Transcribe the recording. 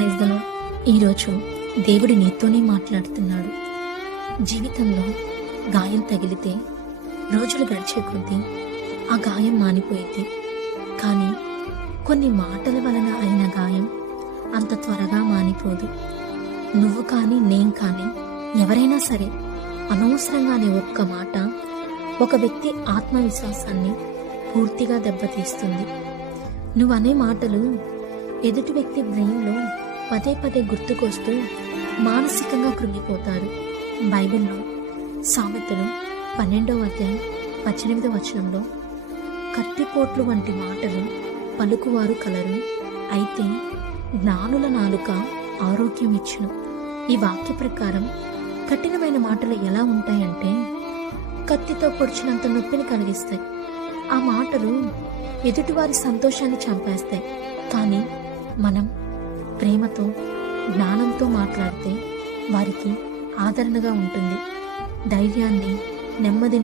Praise the lord. ఈరోజు దేవుడు నీతోనే మాట్లాడుతున్నాడు. జీవితంలో గాయం తగిలితే రోజులు గడిచే కొద్దీ ఆ గాయం మానిపోయింది. కానీ కొన్ని మాటల వలన అయిన గాయం అంత త్వరగా మానిపోదు. నువ్వు కానీ నేను కానీ ఎవరైనా సరే అనవసరంగానే ఒక్క మాట ఒక వ్యక్తి ఆత్మవిశ్వాసాన్ని పూర్తిగా దెబ్బతీస్తుంది. నువ్వనే మాటలు ఎదుటి వ్యక్తి బ్రెయిన్లో పదే పదే గుర్తుకొస్తూ మానసికంగా కృంగిపోతారు. బైబిల్లో సామెతలు 12వ అధ్యాయం 18వ వచనంలో కత్తిపోట్లు వంటి మాటలు పలుకువారు కలరు, అయితే జ్ఞానుల నాలుక ఆరోగ్యం ఇచ్చును. ఈ వాక్య ప్రకారం కఠినమైన మాటలు ఎలా ఉంటాయంటే కత్తితో పొడిచినంత నొప్పిని కలిగిస్తాయి. ఆ మాటలు ఎదుటివారి సంతోషాన్ని చంపేస్తాయి. కానీ మనం ప్రేమతో జ్ఞానంతో మాట్లాడితే వారికి ఆదరణగా ఉంటుంది, ధైర్యాన్ని, నెమ్మదిని